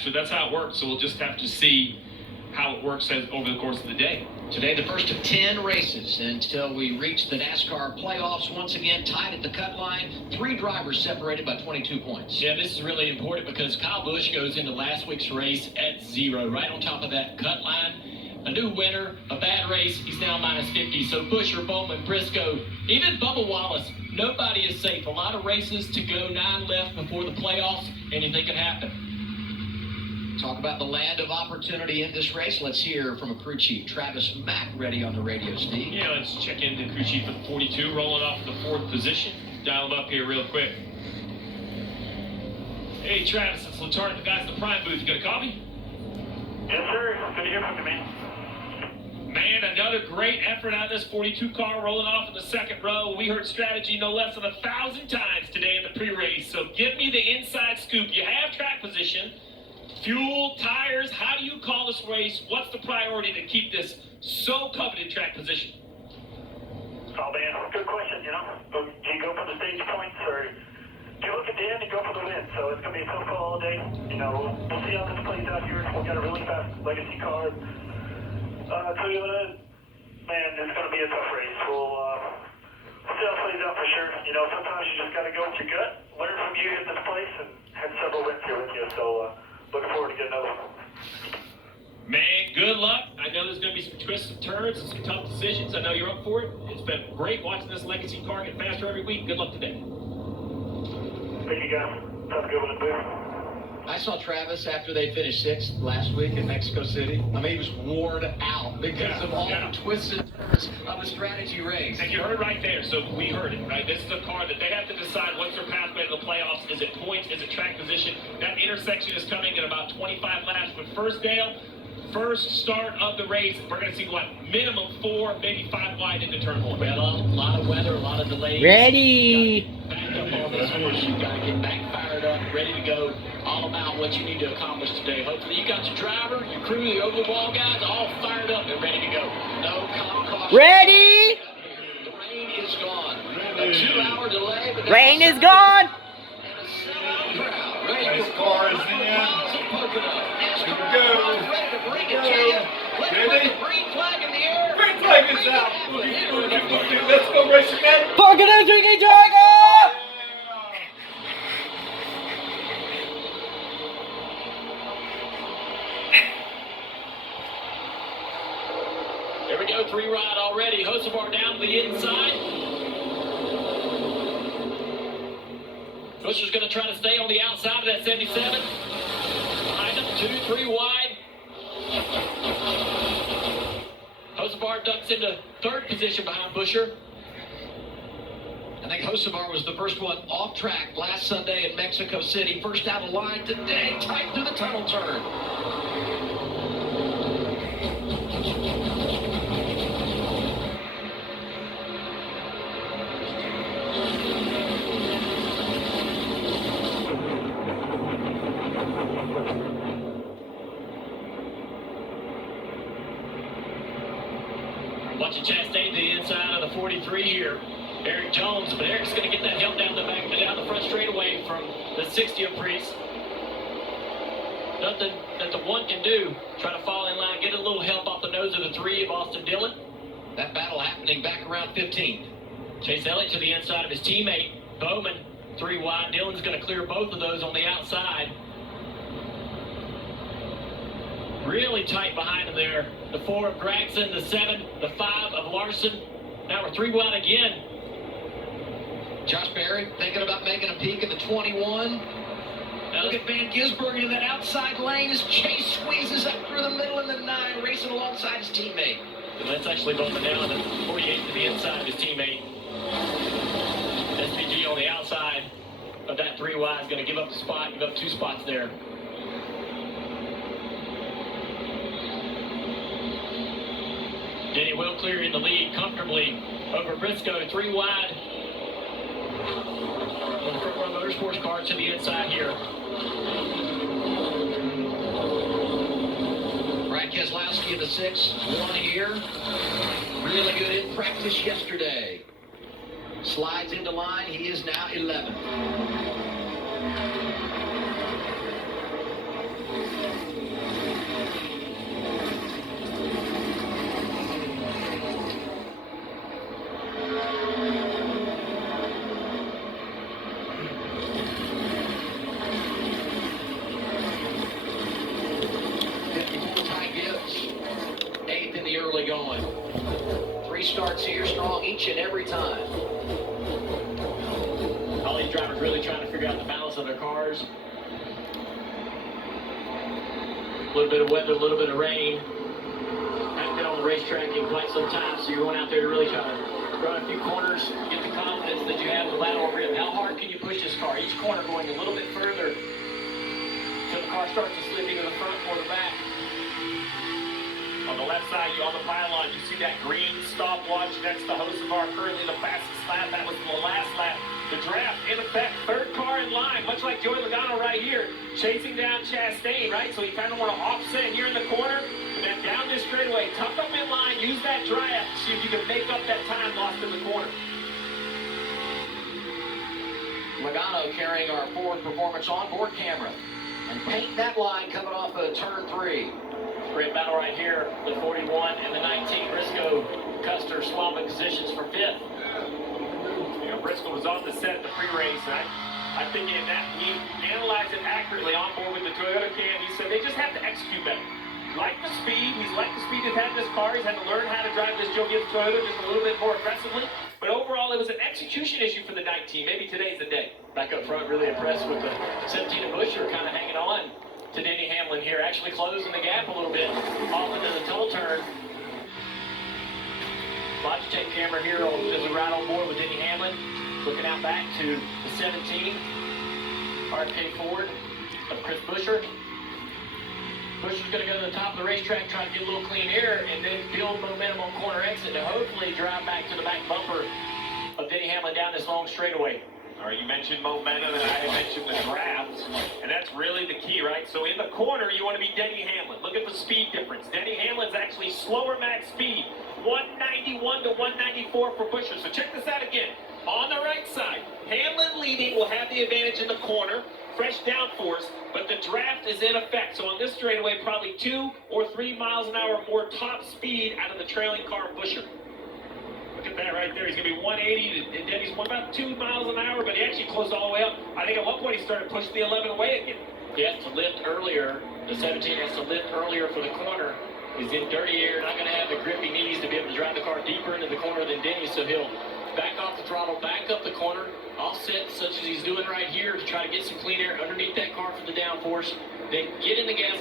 So that's how it works. So we'll just have to see how it works over the course of the day. Today, the first of 10 races until we reach the NASCAR playoffs. Once again, tied at the cut line. 3 drivers separated by 22 points. Yeah, this is really important because Kyle Busch goes into last week's race at 0, right on top of that cut line. A new winner, a bad race, he's now minus 50. So Buescher, Bowman, Briscoe, even Bubba Wallace, nobody is safe. A lot of races to go, 9 left before the playoffs. Anything can happen. Talk about the land of opportunity in this race. Let's hear from a crew chief, Travis Mack, ready on the radio, Steve. Yeah, let's check in the crew chief at 42, rolling off the 4th position. Dial him up here real quick. Hey, Travis, it's Latarn, the guys in the prime booth. You got a coffee? Yes, sir. Good to hear from you, man. Man, another great effort out of this 42 car rolling off in the 2nd row. We heard strategy no less than 1,000 times today in the pre-race. So give me the inside scoop. You have track position. Fuel, tires, how do you call this race? What's the priority to keep this so coveted track position? Oh, man, good question, you know. Do you go for the stage points or do you look at the end and go for the win? So it's going to be a tough call all day. You know, we'll see how this plays out here. We've got a really fast legacy car. Toyota, man, it's going to be a tough race. We'll see how it plays out for sure. You know, sometimes you just got to go with your gut, learn from you in this place, and had several wins here with you. So, looking forward to getting another one. Man, good luck. I know there's going to be some twists and turns and some tough decisions. I know you're up for it. It's been great watching this legacy car get faster every week. Good luck today. Thank you, guys. Have a good one in the booth. I saw Travis after they finished 6th last week in Mexico City. I mean, he was worn out because of all the twists and turns of a strategy race. And you heard right there, so we heard it, right? This is a car that they have to decide what's their pathway to the playoffs. Is it points? Is it track position? That intersection is coming in about 25 laps. But first, Dale, first start of the race, we're going to see, what, minimum 4, maybe 5 wide into turn 1. Well, a lot of weather, a lot of delays. Ready. Back up on this horse. You've got to get back fired up, ready to go. All about what you need to accomplish today. Hopefully you got your driver, your crew, the oval ball guys all fired up and ready to go. No caution. Ready? The rain is gone. A 2-hour delay. But Rain is gone. And a sellout crowd. Ready Nice for car is 4 in. miles of Pocono. NASCAR Go. crowd ready to bring it to you. Let's put Ready? the green flag in the air. Green flag is out. Let's go race again. Pocono Drinking Tiger! Here we go, 3 ride already. Hocevar down to the inside. Buescher's going to try to stay on the outside of that 77. Behind him, 2, 3 wide. Hocevar ducks into 3rd position behind Buescher. I think Hocevar was the first one off track last Sunday in Mexico City. First out of line today, tight through the tunnel turn. Watching Chastain to the inside of the 43 here. Eric Jones, but Eric's going to get that help down the front straightaway from the 60 of Priest. Nothing that the 1 can do. Try to fall in line, get a little help off the nose of the 3 of Austin Dillon. That battle happening back around 15th. Chase Elliott to the inside of his teammate. Bowman, 3 wide. Dillon's going to clear both of those on the outside. Really tight behind him there. The 4 of Gregson, the 7, the 5 of Larson. Now we're 3 wide again. Josh Berry thinking about making a peek at the 21. Now look at Van Gisbergen in that outside lane as Chase squeezes up through the middle in the 9, racing alongside his teammate. And that's actually Bowman down the 48 to the inside of his teammate. SPG on the outside of that 3 wide is going to give up the spot, give up 2 spots there. Denny Will clear in the lead comfortably over Briscoe, 3 wide. On the front row Motorsports car to the inside here. Brad Keselowski in the 6, 1 here. Really good in practice yesterday. Slides into line. He is now 11th. restarts here strong each and every time. All these drivers really trying to figure out the balance of their cars. A little bit of weather, a little bit of rain. Haven't been on the racetrack in quite some time, so you're going out there to really try to run a few corners, get the confidence that you have in the lateral grip. How hard can you push this car? Each corner going a little bit further until the car starts to slip either the front or the back. On the left side, on the pylon, you see that green stopwatch next to Hocevar, currently the fastest lap. That was the last lap. The draft, in effect, third car in line, much like Joey Logano right here, chasing down Chastain, right? So you kind of want to offset here in the corner, and then down this straightaway, tuck up in line, use that draft to see if you can make up that time lost in the corner. Logano carrying our forward performance onboard camera. And paint that line coming off of turn 3. Great battle right here. The 41 and the 19. Briscoe, Custer swapping positions for 5th. You know, Briscoe was on the set in the pre-race, and I think in that he analyzed it accurately on board with the Toyota cam. He said they just have to execute better. Like the speed, he's liked the speed he's had in this car. He's had to learn how to drive this Joe Gibbs Toyota just a little bit more aggressively. But overall, it was an execution issue for the 19. Maybe today's the day. Back up front, really impressed with the 17 of Busher kind of hanging on to Denny Hamlin here, actually closing the gap a little bit off into the tunnel turn. Logitech camera here as we ride on board with Denny Hamlin, looking out back to the 17. RFK Ford of Chris Busher. Busher's going to go to the top of the racetrack, try to get a little clean air, and then build momentum on corner exit to hopefully drive back to the back bumper of Denny Hamlin down this long straightaway. All right, you mentioned momentum, and I mentioned the draft, and that's really the key, right? So in the corner, you want to be Denny Hamlin. Look at the speed difference. Denny Hamlin's actually slower max speed, 191 to 194 for Busher. So check this out again. On the right side, Hamlin leading will have the advantage in the corner, fresh downforce, but the draft is in effect. So on this straightaway, probably 2 or 3 miles an hour more top speed out of the trailing car, Busher. Look at that right there. He's going to be 180, and Denny's about 2 miles an hour, but he actually closed all the way up. I think at one point he started pushing the 11 away again. He has to lift earlier. The 17 has to lift earlier for the corner. He's in dirty air, not going to have the grip he needs to be able to drive the car deeper into the corner than Denny, so he'll back off the throttle, back up the corner, offset such as he's doing right here to try to get some clean air underneath that car for the downforce, then get in the gas